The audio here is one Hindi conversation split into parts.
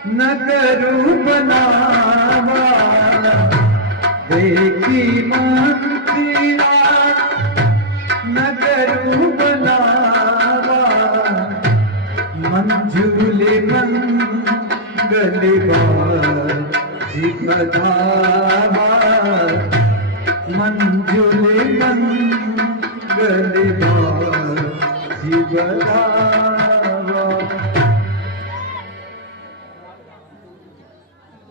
नगरू बनावा देखी मंदिरा नगरू बनावा मंजूले मंगलवा जी बधावा मंजूले मंगलवा जी बधावा।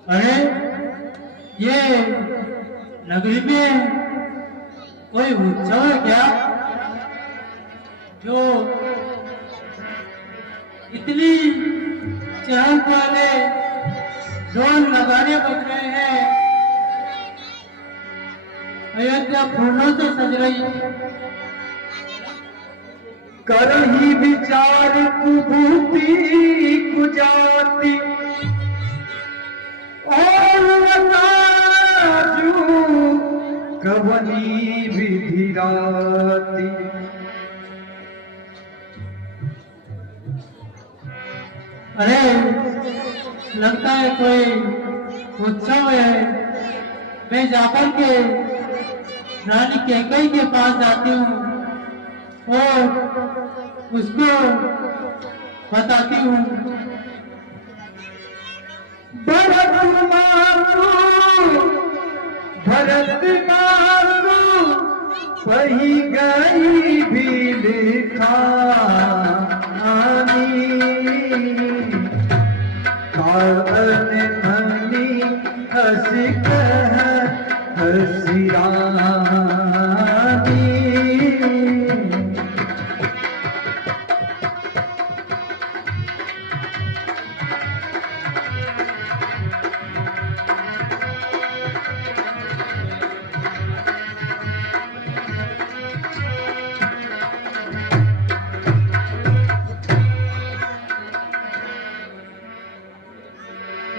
अरे ये नगरी में कोई उत्सव है क्या जो इतनी चहल पहले ढोल नगाड़े बज रहे हैं, अयोध्या फूलों से सज रही है। करही विचार कुबूती कुजाती और बताजू कवनी विधिराती। अरे लगता है कोई उत्सव है। मैं जाकर के रानी कैकेयी के पास जाती हूँ और उसको बताती हूँ। भरत मारू वही गई भी लिखानी कारण मनी हसी कह हसी रानी।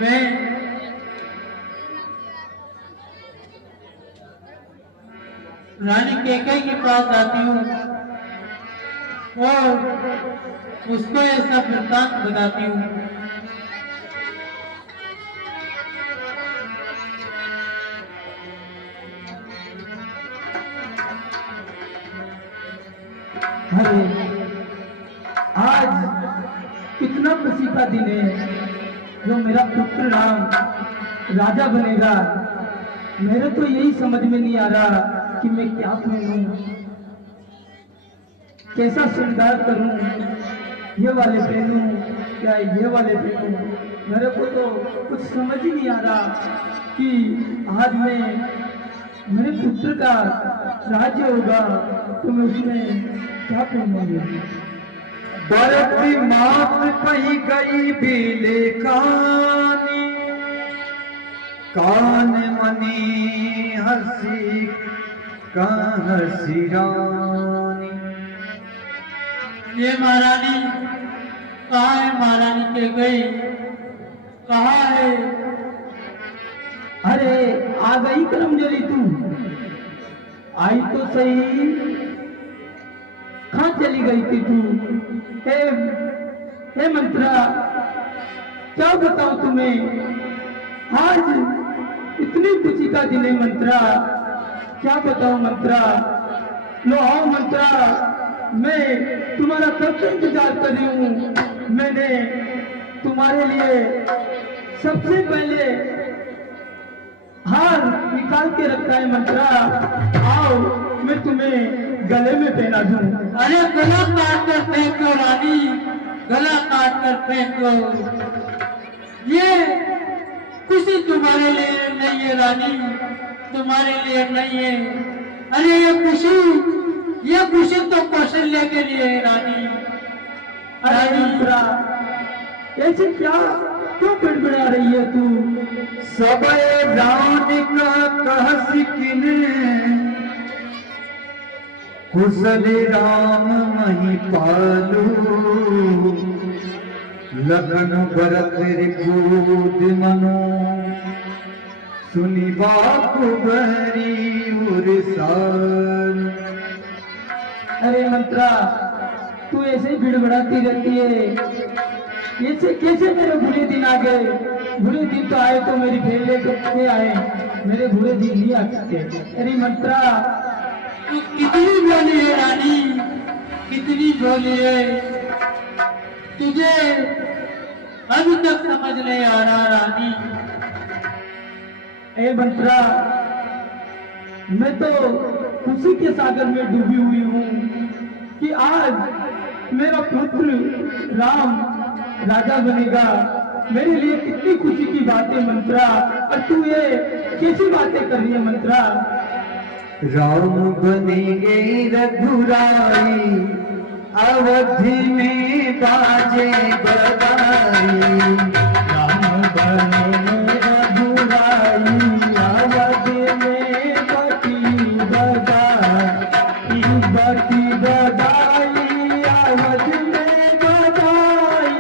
मैं रानी कैकेयी के पास जाती हूँ और उसको ये सब वृत्तांत बताती हूँ। अरे आज कितना खुशी का दिन है जो मेरा पुत्र राम राजा बनेगा। मेरे तो यही समझ में नहीं आ रहा कि मैं क्या पहनूं, कैसा श्रृंगार करूं, ये वाले पहनूं क्या ये वाले पहनूं। मेरे को तो कुछ समझ ही नहीं आ रहा कि आज मैं मेरे पुत्र का राज्य होगा तो मैं उसमें क्या पहनूंगा। बरती मात कही गई भी कहानी कान मनी हसी हसी रानी। ये महारानी कहाँ है? महारानी कैकेयी कहाँ है? अरे आ गई करमजली तू, आई तो सही, कहाँ चली गई थी तू? हे मंत्रा, क्या बताऊं तुम्हें, आज इतनी खुशी का दिन है मंत्रा, क्या बताऊं मंत्रा। लो आओ मंत्रा, मैं तुम्हारा कब से इंतजार कर रही हूँ। मैंने तुम्हारे लिए सबसे पहले हार निकाल के रखा है मंत्रा, आओ मैं तुम्हें गले में पहना दूं। अरे गला काट कर फेंको रानी, गला काट कर फेंको। ये खुशी तुम्हारे लिए नहीं है रानी, तुम्हारे लिए नहीं है। अरे ये खुशी तो कौशल्या के लिए है रानी। रानी ऐसे क्या क्यों बड़बड़ा रही है तू? सब रानी का कह सिकिने कुशल राम मही पालू लगन भरत रिपूत मनो सुनी बापू बहरी उरसान। अरे मंत्रा, तू ऐसे ही बिड़बड़ाती रहती है। ऐसे कैसे मेरे बुरे दिन आ गए? बुरे दिन तो आए तो मेरी फेरे के आए, मेरे बुरे दिन नहीं आ सकते। अरे मंत्रा, तू कितनी बोली है रानी, कितनी बोली है, तुझे अभी तक समझ नहीं आ रहा रानी। ए मंत्रा, मैं तो खुशी के सागर में डूबी हुई हूँ कि आज मेरा पुत्र राम राजा बनेगा। मेरे लिए कितनी खुशी की बात है मंत्रा, और तू ये कैसी बातें कर रही है मंत्रा? राम बनेंगे रघुराई, अवधि में बाजे बधाई। राम बनेंगे रघुराई, अवधि में बटी बधाई, बटी बधाई, अवधि में बधाई।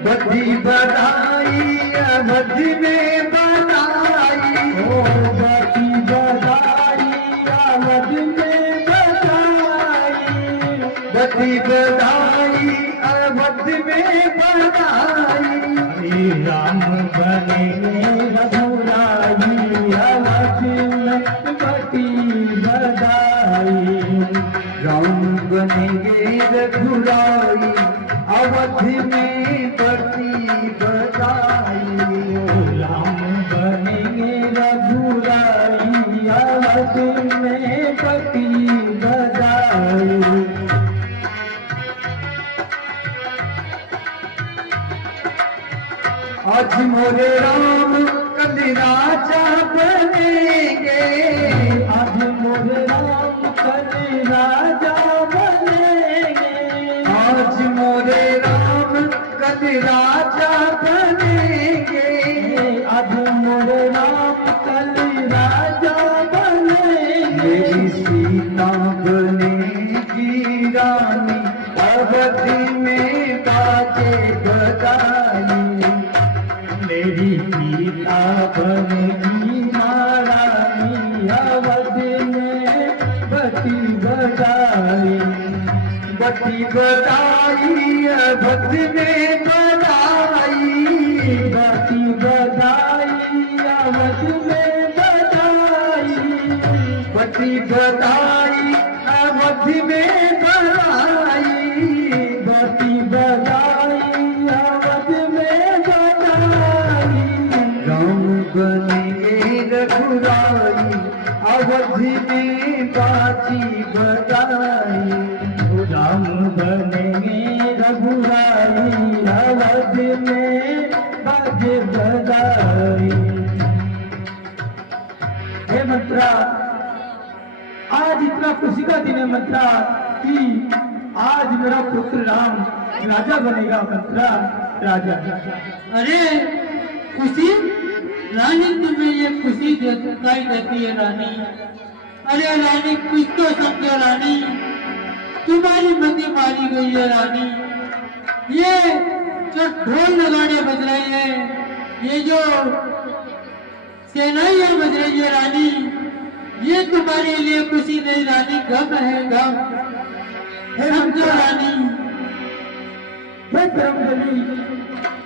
बधी बधाई, अवधि में बधाई। ओ बटी बधाई, अवधि में बधाई। बधी बधाई, अवधि में बधाई। श्री राम बनेंगे रघुराई, अवधि में बटी बधाई। राम बनेंगे रघुराई, अवधि में बड़ी बधाई। राम बनेंगे रघुराई, अवधि में बटी बधाई। आज मोरे राम कल राजा बनेंगे। आज मोरे राम कल राजा बनेंगे। आज मोरे राम कल राजा बनेंगे। आज मोरे राम कल राजा बनेंगे। मेरी सीता बनेगी रानी, अवधि में बाजे बधाई। मेरी सीता बनेगी महारानी, अवधि में बटी बधाई। बटी बधाई, अवधि में बधाई। बटी बधाई, अवधि में बधाई। बटी बधाई, अवधि में बधाई। बटी बधाई, अवधि में बधाई। राम बनेंगे रघुराई, अवधि में बाजी बधाई। राम बनेंगे रघुराई, अवधि में बाजे बधाई। हे मंत्रा, आज इतना खुशी का दिन है मंत्रा कि आज मेरा पुत्र राम राजा बनेगा मंत्रा, राजा। अरे खुशी रानी, तुम्हें ये खुशी दिखाई देती है रानी? अरे रानी कुछ तो समझो रानी, तुम्हारी मति मारी गई है रानी। ये जो ढोल नगाड़े बज रहे हैं, ये जो सेनाइयां बज रही है रानी, ये तुम्हारे लिए खुशी नहीं रानी, गम है गम। समझो रानी। हे धर्मजनी,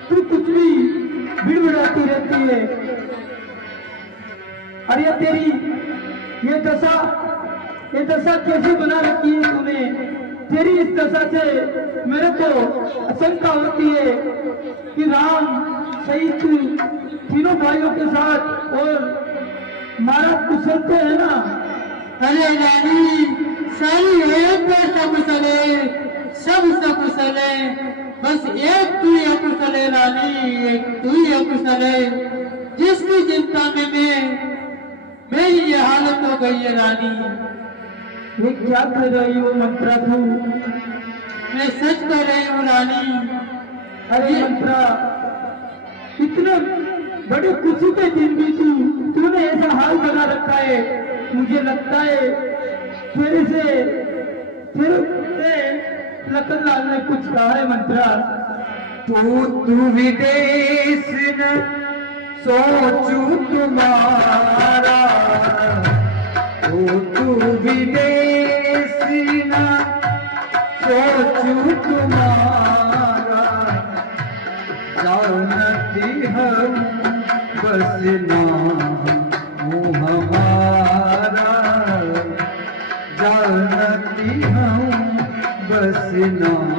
तू कुछ भी बिड़बिड़ाती रहती है। अरे ये दशा कैसे बना रखी है तूने? तेरी इस दशा से मेरे को आशंका होती है कि राम सहित तीनों भाइयों के साथ और महाराज कुशल तो है ना? अरे रानी, सारी एक सकुशल है, सब सकुशल है, बस एक तू ही अकुशल है रानी, एक तू ही अकुशल है, जिसकी चिंता में मेरी ये हालत हो गई है रानी। ये क्या कर रही हो मंत्रा तू? मैं सच कह रही हूँ रानी। अरे मंत्रा, इतने बड़े खुशी के दिन भी तूने ऐसा हाल बना रखा है। मुझे लगता है तेरे से लखनलाल ने कुछ कहा है मंत्रा। तू विदेश न सोचू तुम्हारा। तू विदेश न सोचू तुम्हारा। जानती हम बस नाम हमारा, जानती हम बस नाम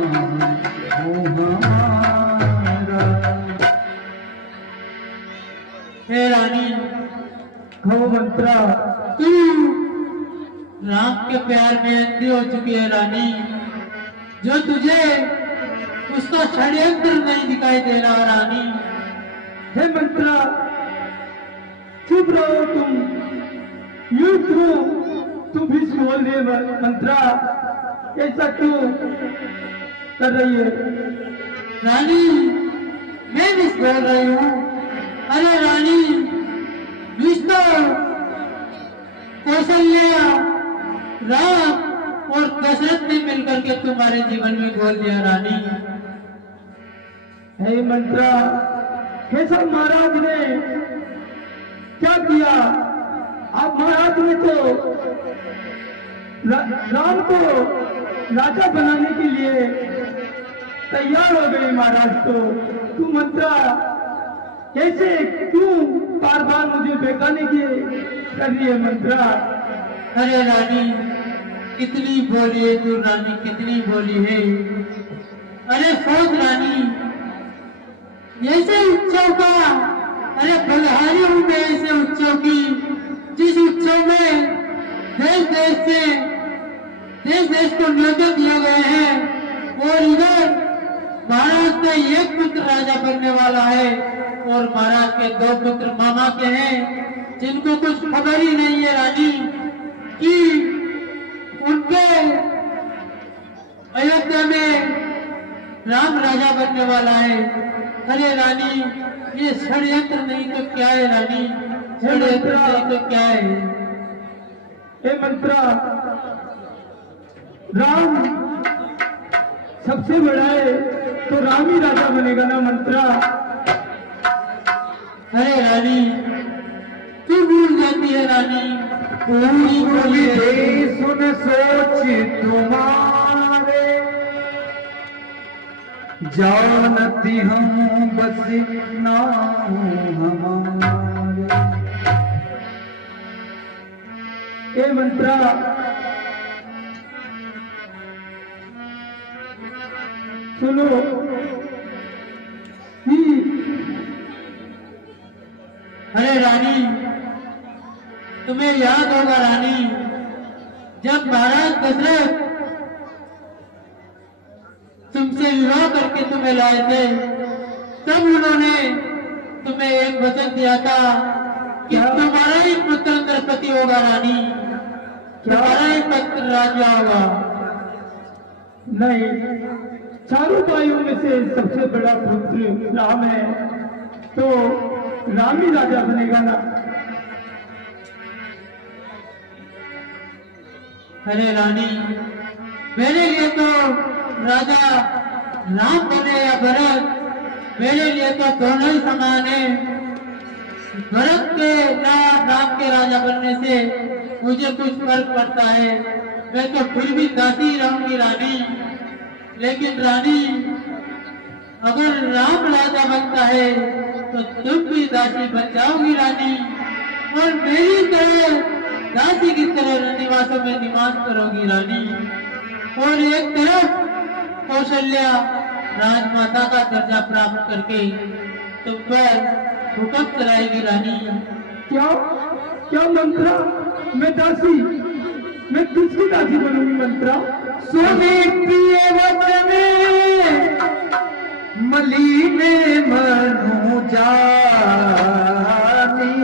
हमारा। हे रानी, हो मंत्रा, तू राम के प्यार में अंधी हो चुकी है रानी। जो तुझे उसका षड्यंत्र नहीं दिखाई दे रहा रानी। हे मंत्रा, चुप रहो तुम, यूं क्यों तुम भी बोल रहे मंत्रा, ऐसा क्यों कर रही है? रानी, मैं भी बोल रही हूँ। अरे रानी, विष्णु कौशल्या, राम और दशरथ ने मिलकर के तुम्हारे जीवन में घोल दिया रानी। हे मंत्रा, केशव महाराज ने क्या किया? आप महाराज ने तो राम को राजा बनाने के लिए तैयार हो गए महाराज। तो तू मंत्रा कैसे क्यों बार बार मुझे बेगाने की कर रही है मंत्रा? अरे रानी, कितनी बोली है तू रानी, कितनी बोली है। अरे सोच रानी, ऐसे उत्सव का, अरे बलहारी हूँ मैं ऐसे उत्सव की, जिस उत्सव में देश देश को न्योते दिया गया है, और इधर महाराज का एक पुत्र राजा बनने वाला है और महाराज के 2 पुत्र मामा के हैं, जिनको कुछ खबर ही नहीं है रानी कि उनके अयोध्या में राम राजा बनने वाला है। अरे रानी, ये षड्यंत्र नहीं तो क्या है रानी, षड्यंत्र नहीं तो क्या है। हे मंत्रा, राम सबसे बड़ा है तो राम ही राजा बनेगा ना मंत्रा? अरे रानी, तू भूल जाती है रानी, पूरी बोली है। सुन सोच तुम्हारे, जानती हम बस नाम हमारे। हे मंत्रा, सुनो ही। अरे रानी, तुम्हें याद होगा रानी, जब महाराज दशरथ तुमसे विवाह करके तुम्हें लाए थे, तब उन्होंने तुम्हें एक वचन दिया था कि तुम्हारा ही पुत्र इंद्रपति होगा रानी, तुम्हारा ही पुत्र राजा होगा। नहीं, चारों भाइयों में से सबसे बड़ा पुत्र राम है, तो राम ही राजा बनेगा ना? अरे रानी, मेरे लिए तो राजा राम बने या भरत, मेरे लिए तो दोनों ही समान है। भरत के या राम के राजा बनने से मुझे कुछ फर्क पड़ता है, मैं तो फिर भी दासी रहूंगी रानी। लेकिन रानी, अगर राम राजा बनता है तो तुम भी दासी बन जाओगी रानी, और मेरी तरह दासी की तरह निवासों में निवास करोगी रानी। और एक तरफ कौशल्या राजमाता का दर्जा प्राप्त करके तुम पर हुक्म चलाएगी रानी। क्या क्या मंत्रा, मैं दासी, मैं किसकी दासी बनूंगी मंत्रा? सुने प्रिय वचन मलिने मनु जानी,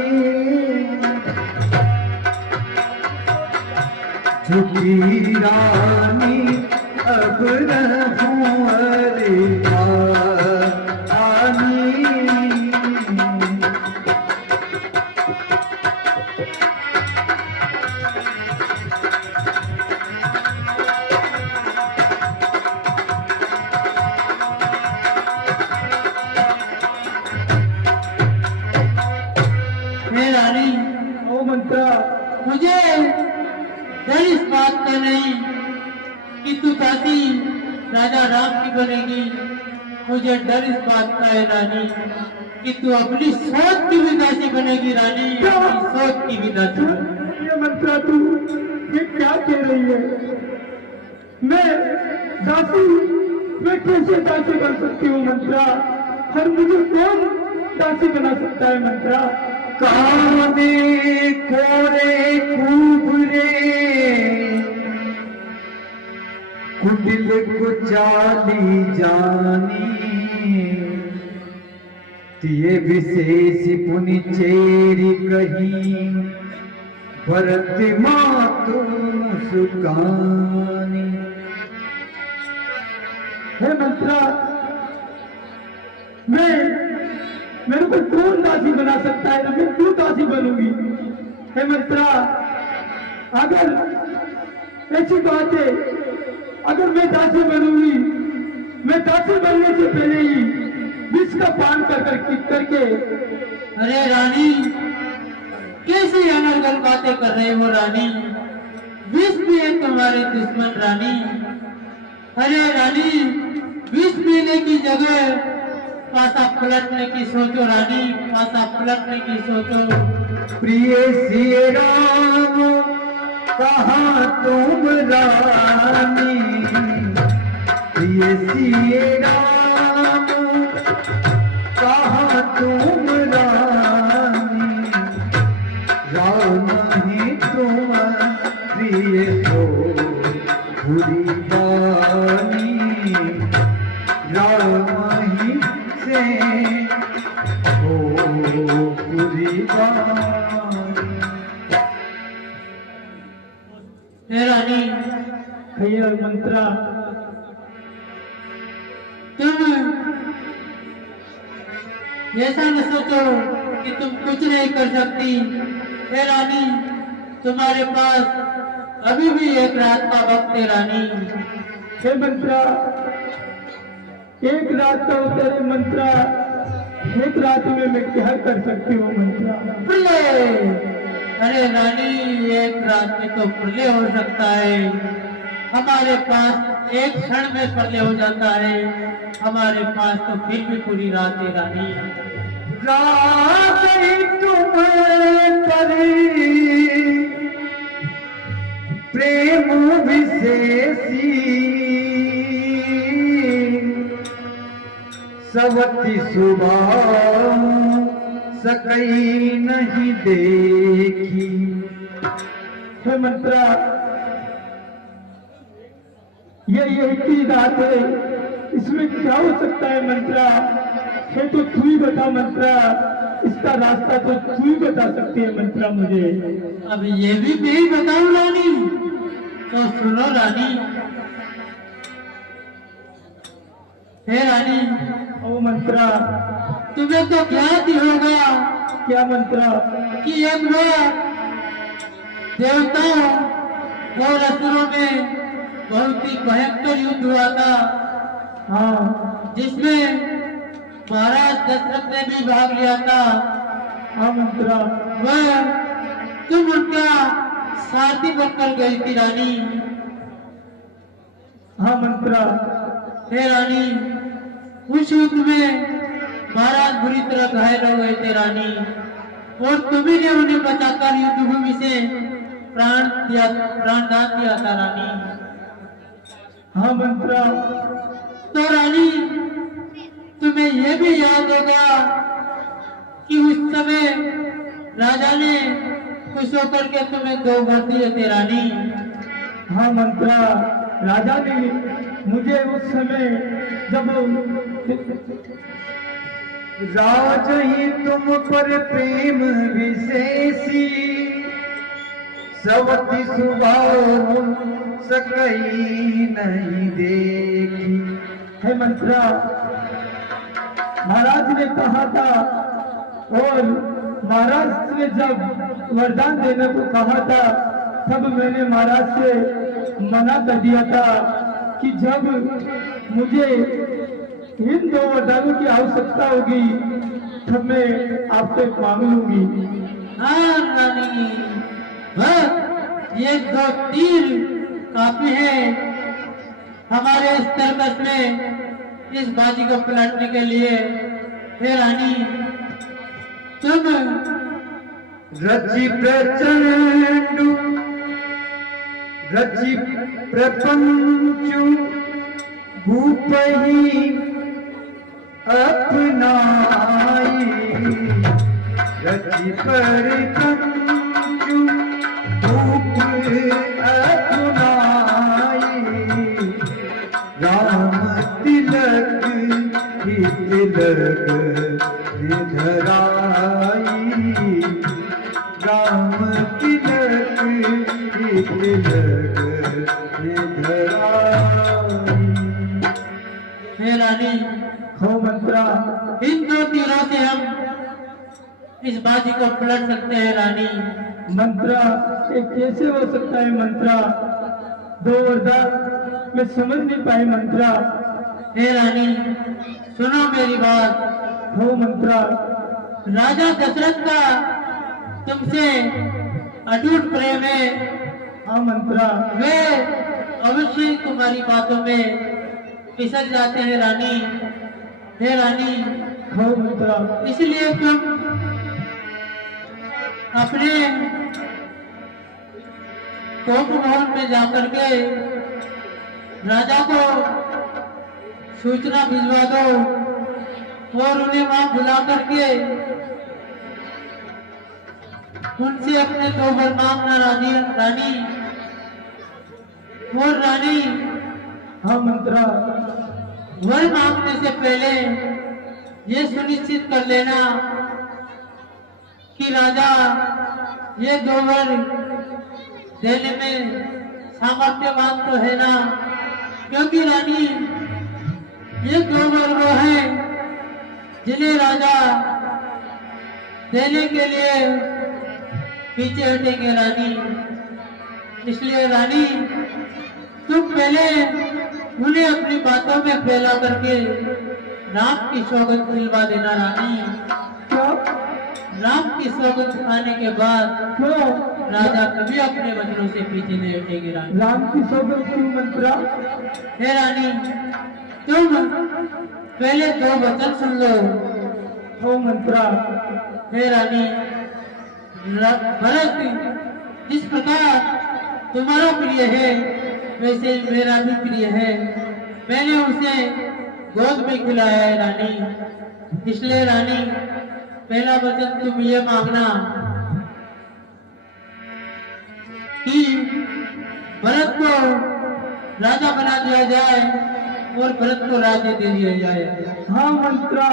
झुकी रानी अब रहूं अरे आनी। रानी, ओ मंत्रा, मुझे डर इस बात का नहीं कि तू दासी राजा राम की बनेगी। मुझे डर इस बात का है रानी कि तू अपनी सोच की भी दासी बनेगी रानी, अपनी सोच की भी दासी बनेगी। ये मंत्रा तू ये क्या कह रही है? मैं दासी, मैं कैसे दासी बन सकती हूँ मंत्रा? हर मुझे कौन दासी बना सकता है मंत्रा? काने कोरे कुबरे कुटिल कुचाली जानी तिये विशेष पुनि चेरी कही भरत मातु मुस्कानी। हे मंत्रा, मेरे को कौन दासी बना सकता है? मैं क्यों दासी बनूंगी? हे मंत्रा, अगर ऐसी बात है, अगर मैं दासी बनूंगी, मैं दासी बनने से पहले ही विष का पान करके। अरे रानी, कैसी अनर्गल बातें कर रहे हो रानी? विष भी है तुम्हारे दुश्मन रानी। अरे रानी, विष पीने की जगह पासा पलटने की सोचो रानी, पासा पलटने की सोचो। प्रिय श्री राम कहाँ तुम रानी, प्रिय श्री राम कहाँ तुम रानी, राम ही तुम प्रिय हो बुरी बानी, राम ही से हो बुरी बानी। हे रानी, भैया मंत्रा, तुम ऐसा न सोचो कि तुम कुछ नहीं कर सकती। हे रानी, तुम्हारे पास अभी भी एक रात का वक्त है रानी। हे मंत्रा, एक रात का उत्तर है मंत्रा। एक रात में मैं क्या कर सकती हूँ मंत्रा? प्रलय! अरे रानी, एक रात में तो प्रलय हो सकता है। हमारे पास एक क्षण में प्रलय हो जाता है, हमारे पास तो फिर भी पूरी रात है रानी। रात ही तुम परी प्रेम विशेषी, सवती सुबह सकई नहीं देखी। हे मंत्रा, ये एक ही रात है, इसमें क्या हो सकता है मंत्रा? ये तो तू ही बता मंत्रा, इसका रास्ता तो तू ही बता सकती है मंत्रा मुझे। अब ये भी मैं ही बताऊं रानी? तो सुनो रानी। हे रानी, ओ मंत्रा, तुम्हें तो ज्ञात ही होगा क्या मंत्रा? कि एक बार देवताओं और असुरों में बहुत ही भयंकर युद्ध हुआ था। हाँ जिसमें महाराज दशरथ ने भी भाग लिया था। हाँ मंत्रा, वह तुम उनका साथी बनकर गई थी रानी। हाँ मंत्रा। हे रानी, उस युद्ध में महाराज बुरी तरह घायल हो गए थे रानी, और तुम्ही ने उन्हें बचाकर युद्ध भूमि से प्राणदान दिया था रानी। हाँ मंत्रा। तो रानी, तुम्हें यह भी याद होगा कि उस समय राजा ने खुश होकर के तुम्हें 2 वर दिए थे रानी। हाँ मंत्रा, राजा ने मुझे उस समय जब राज ही तुम पर प्रेम विशेषी, सवती सुबह सकई नहीं देखी। है मंत्रा, महाराज ने कहा था, और महाराज ने जब वरदान देने को कहा था, तब मैंने महाराज से मना कर दिया था कि जब मुझे इन 2 वरदानों की आवश्यकता होगी तब मैं आपसे मांग लूंगी। हाँ रानी, ये 2 तीर काफी है हमारे इस तरकस में इस बाजी को पलटने के लिए। हे रानी, तुम रचि प्रचंडु रचि प्रपंचु भूपहि अपनाई रचि परिपंचु भूप अपनाई राम तिलक ही तिलक धराई राम तिलक ही तिलक धराई। हे रानी, हो मंत्रा, इन दो तीरों से हम इस बाजी को पलट सकते हैं रानी। मंत्रा, ये कैसे हो सकता है मंत्रा? दो वरदान मैं समझ नहीं पाई मंत्रा। हे रानी, सुनो मेरी बात। हो मंत्रा, राजा दशरथ का तुमसे अटूट प्रेम है। हाँ मंत्रा, वे अवश्य तुम्हारी बातों में फिसल जाते हैं रानी। हे रानी, हो मंत्रा, इसलिए तुम अपने कोप भवन में जाकर के राजा को सूचना भिजवा दो और उन्हें वहां बुला करके उनसे अपने दो वर मांगना रानी। रानी और रानी, हाँ मंत्रा, वर मांगने से पहले ये सुनिश्चित कर लेना कि राजा ये दो वर देने में सामर्थ्यवान तो है ना, क्योंकि रानी ये दो वर वो हैं जिन्हें राजा देने के लिए पीछे हटेंगे रानी। इसलिए रानी, तुम पहले उन्हें अपनी बातों में फैला करके राम की सौगंध दिलवा देना रानी। क्यों? राम की सौगंध खाने के बाद क्यों? राजा कभी अपने वचनों से पीछे नहीं हटेगी रानी। राम की सौगंध क्यों मंत्रा? हे रानी, तुम पहले दो वचन सुन लो। हो मंत्रा, हे रानी, भरत जिस प्रकार तुम्हारा प्रिय है वैसे मेरा भी प्रिय है। मैंने उसे गोद में खिलाया है रानी। इसलिए रानी, पहला वचन तुम ये मांगना कि भरत को राजा बना दिया जाए और भरत को राज्य दे दिया जाए। हाँ मंत्रा,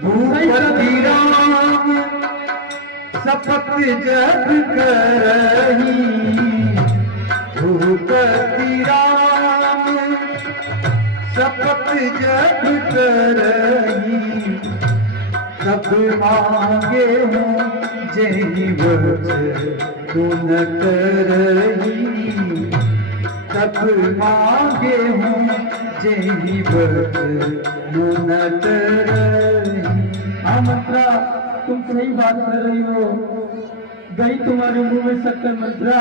भूपति राम शपथ जब करही भूपति राम शपथ जब करही सब मांगे हूँ जही वचन न करही सब मांगे हूँ जही वचन न करही। हाँ मंत्रा, तुम सही बात कर रही हो। गई तुम्हारे मुंह में शक्कर मंत्रा।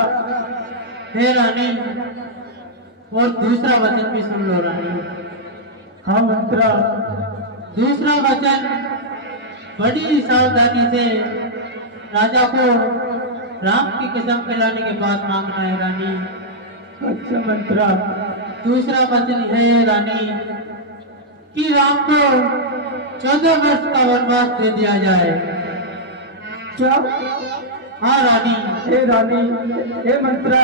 हे रानी, और दूसरा वचन भी सुन लो रानी। हाँ मंत्रा, दूसरा वचन बड़ी सावधानी से राजा को राम की कसम खिलाने के बाद मांगना है रानी। अच्छा मंत्रा, दूसरा वचन है रानी कि राम को 14 वर्ष का वनवास दे दिया जाए। क्या? हाँ रानी। हे रानी, हे मंत्रा,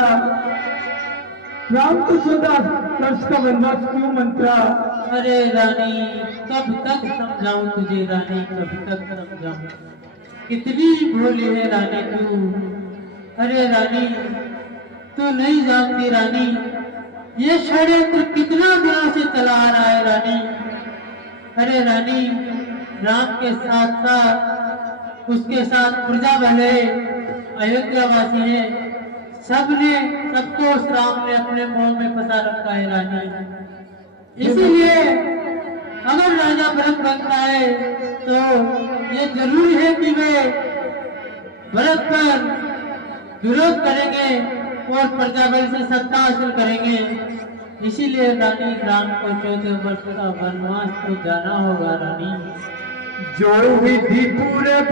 राम को 14 वर्ष का वनवास क्यों मंत्रा? अरे रानी, कब तक समझाऊं तुझे रानी, कब तक समझाऊं? कितनी भोली है रानी तू। अरे रानी, तू नहीं जानती रानी, ये षड्यंत्र कितना दिनों से चला आ रहा है रानी। अरे रानी, राम के साथ साथ उसके साथ प्रजा भले अयोध्या वासी है, सबको उस राम ने अपने मोह में फंसा रखा है रानी। इसीलिए अगर राजा भरत बनता है तो ये जरूरी है कि वे भरत पर विरोध करेंगे और प्रजा बल से सत्ता हासिल करेंगे। इसीलिए रानी राम को 14 वर्ष का वनवास तो जाना होगा रानी। जो विधि पूरब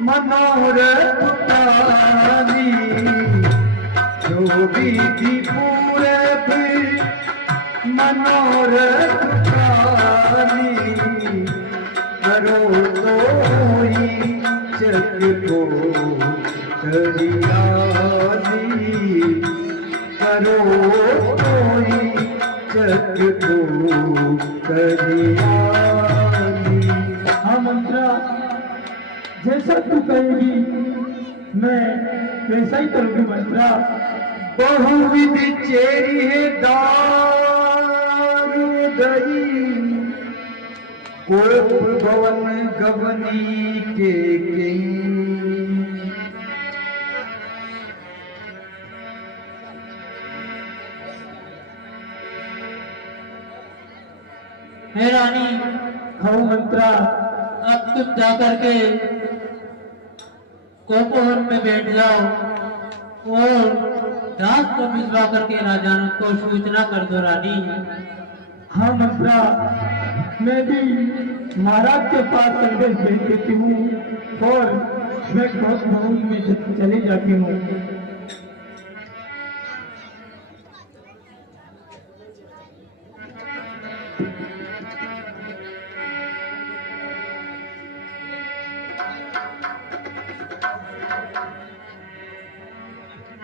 मनोरथ पानी, जो विधि पूरब मनोरथ पानी, करो तो ही जग को हरियाली, करो तो ही जग को हरियाली। हाँ मंत्रा, जैसा तू कहेगी मैं वैसा ही करूंगी मंत्रा। बहुविध चेरी है दारू दही, गोप भवन गवनी के हे रानी, हाँ मंत्रा, अब तुम जाकर के कोपोहर में बैठ जाओ और दास को भिजवा करके राजा को सूचना कर दो रानी। हाँ मंत्रा, मैं भी महाराज के पास संदेश भेज देती हूँ और मैं कोर्ट भवन में चली जाती हूँ।